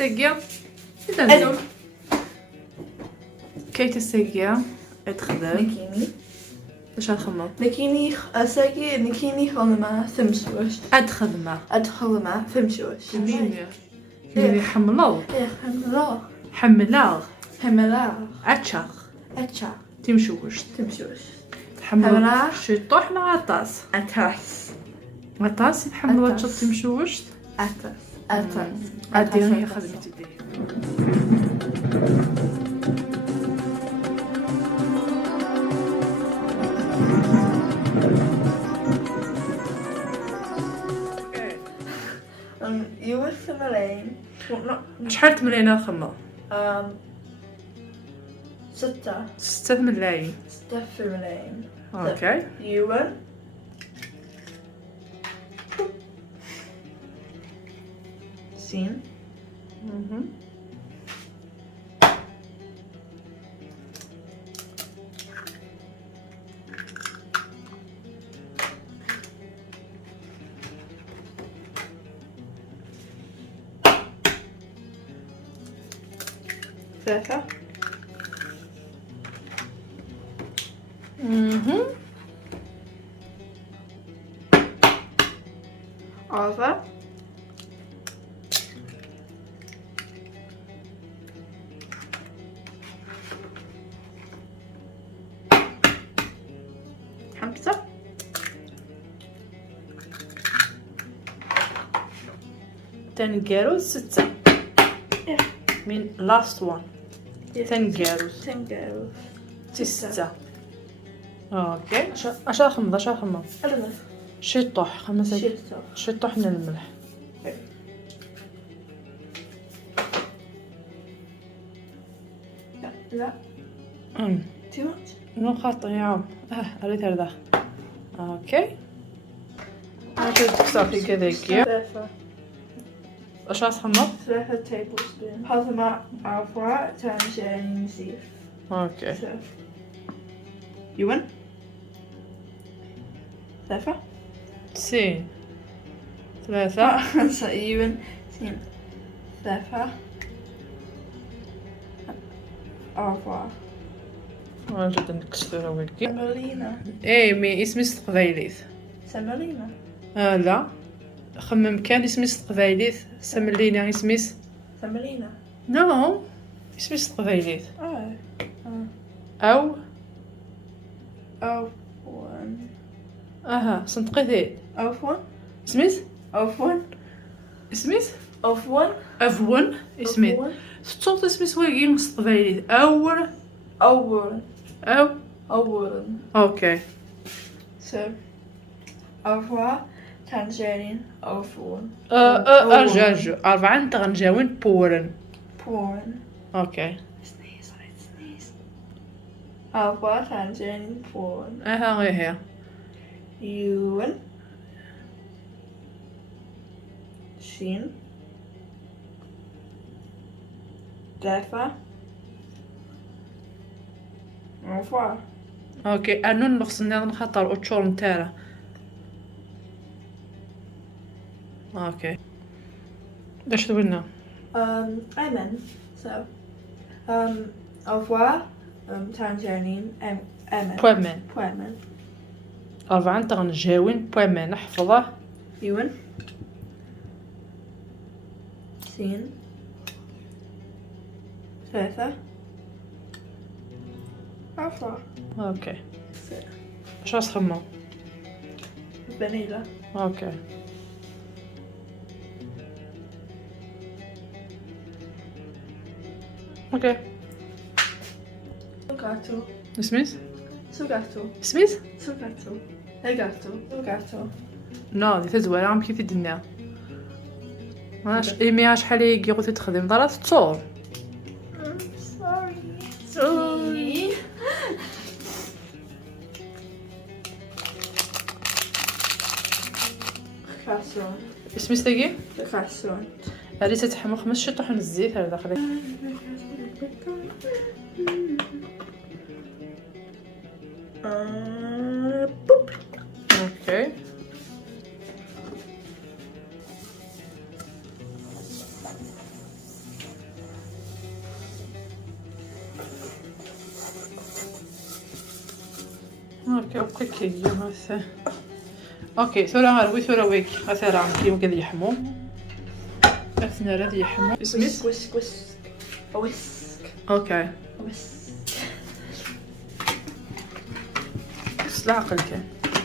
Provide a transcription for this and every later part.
الساقية تنزل كيت الساقية تخدم نكيني باش نخمم نكيني أساقي نكيني خلما ثمشوش ادخدمة أدخل ما ثمشوش ميمي حملاض إيه حملا حملاغ حملا اتشخ أتشا تمشوش تمشوش حملاغ حملاغ. شطوح لعطاس أتاس عطاس بحملاغ عطاس. شط تمشوش أتاس عادي هي خدمتي دي يوث ملايين شحال تمرينا الخمة 6 ملايين 6 في ملايين اوكي يوان سين ثلاثة أربعة خمسة تنقاروز 6 من last one تنقاروز تنقل 6 اوكي اش خمض اش خمض أربعة شطوح 5 ستة شطوح من الملح لا too much نو خاطر يعاود اريد هذا اوكي انا كنت تصافي كذا ثلاثة اش خمض 3 tablespoon هذا مع أربعة تنشين نسيف اوكي يوان ثلاثة سي 3 يوان سين ثلاثة أربعة واجد نكسر ويلكي سمالينا اي مي اسمي استقبايليث سمالينا لا خمم كان اسمي استقبايليث سملينا اسميس سمالينا نو اسمي استقبايليث أو او أوفون صندقيتي أوفون سميت أوفون سميت أوفون افون سميت صوت اسمي سواقي مستقبايليث اول أول او أول اوكي so أربعة تنجرين أوفون ارجاج 4 تغنجاوين بورن بورن اوكي sneeze I sneeze أربعة تنجرين بورن غير هي يون شين دافع أربعة اوكي انو نغسل نخطر اوتشور نتاعها اوكي اش تقولنا أيمن so au revoir tangerine أيمن بومن أيمن 4 تغنجاوين بومن نحفظه يون سين ثلاثة أربعة اوكي اش اسخمو فانيلا اوكي اوكي سوغاتو سميت سوغاتو سميت سوغاتو ليغاتو سوغاتو نو دي تزوار عم كيف الدنيا ايمي شحال يجي قلت تخدم ضرات تصور sorry خاسون اسمي ستاقي خاسون هادي تتحمل 5 شطوح من الزيت هذا داخل بوب اوكي اوكي كي مثلا اوكي ثورة هاروي ثورة ويك اثر عم كيما كذا يحمو اثنا راد يحمو ويسك ويسك ويسك ويسك اوكي ويسك.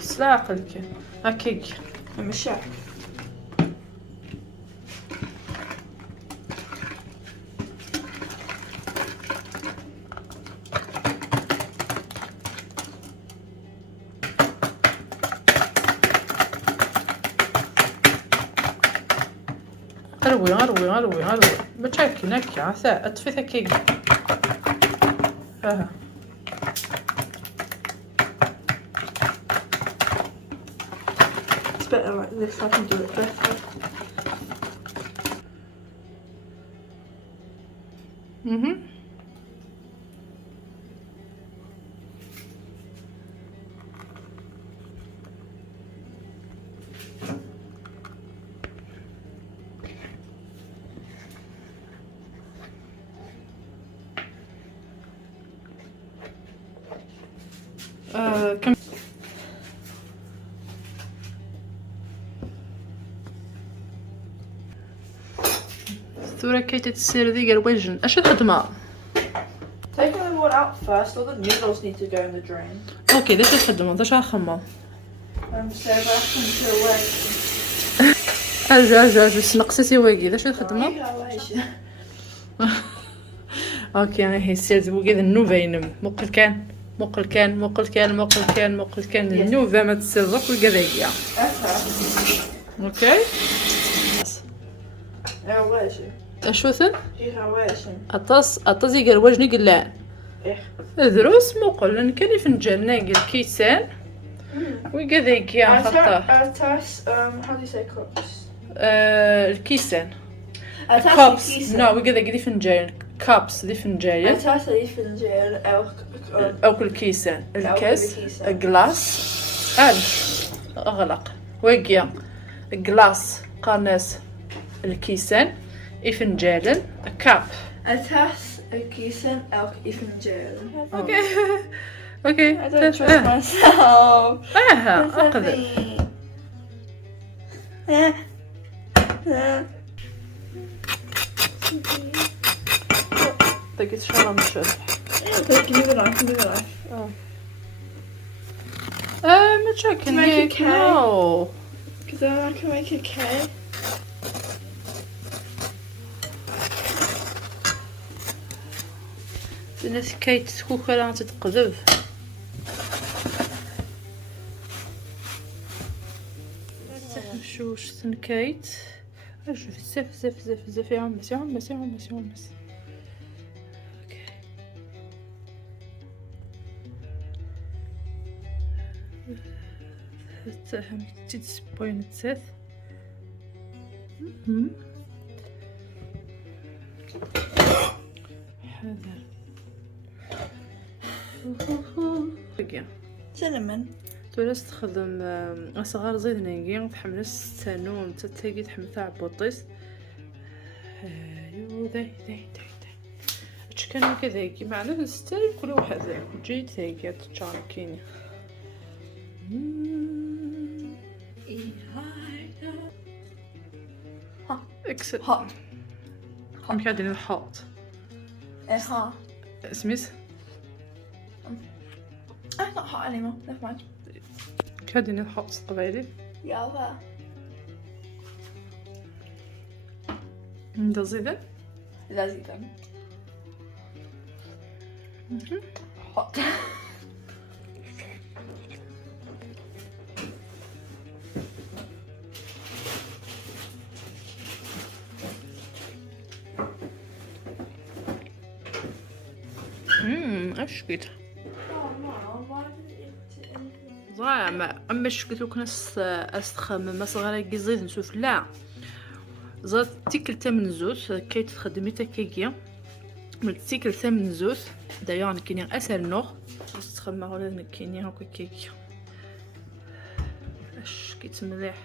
سلاقلك هكيك مشاك. غروي متشاكي نكي عسى اطفي ثكيك ها It's better like this, I can do it better. كم ثورة كي تتسير ذي الوجن اش الخدمة Take the water out first, all the noodles need to go in the drain. اوكي داش الخدمة داش الخمة So back into the way. اجا سنقصتي واقي داش الخدمة اوكي هي سيرز وقيد النوفينم مقل كان النوفا ما تسرق وقذايا اوكي اشوثن اطاس يقال وجني قلان دروس مقل لان كان يفنجان ناقل كيسان وقذايا خطاه how do you say cups? الكيسان كابس نو وقذايا دي فنجان كابس دي فنجايل أساس دي فنجان أو كل كيسان الكاس الجلاس أغلق ويقيا الجلاس قرناس الكيسان إفنجالا كاب أساس الكيسان أو إفنجال. أوكي I don't trust myself. أقدر تقيت شغلة مش Give me the knife. متشكل To make a cake? No. Because then I can make a cake. الناس كيت كوكا لا تتقذف شوش سنكيت اشوف بزاف يعمس اوكي تهم تسبوين تسث حاضر cinnamon. تولس تخدم أصغر زيد نيجي تحملس تانون تتيجي تحمل تاع بوطيس ايو ذي اش كان كذا يجي معنا نستلم كل واحد ذي جيت ثيجي تشاركيني ها اكسل Hot. هم كادين الحاط Hot. اسميس It's not hot anymore. Never mind. كادين الحاط قبيلي Yalla. ندزيدن لازم. Hot. اش قلت زعما اما شكيت وكنس استخمم ما صغيره كيزيد نشوف لا زاد تيكلتا من زوز كي تخدمي تكيكيا من تيكلتا من زوز دايوغ كاينين اسهل نوع تخمم ولا كاينين هكا كيكيا اش كيت مليح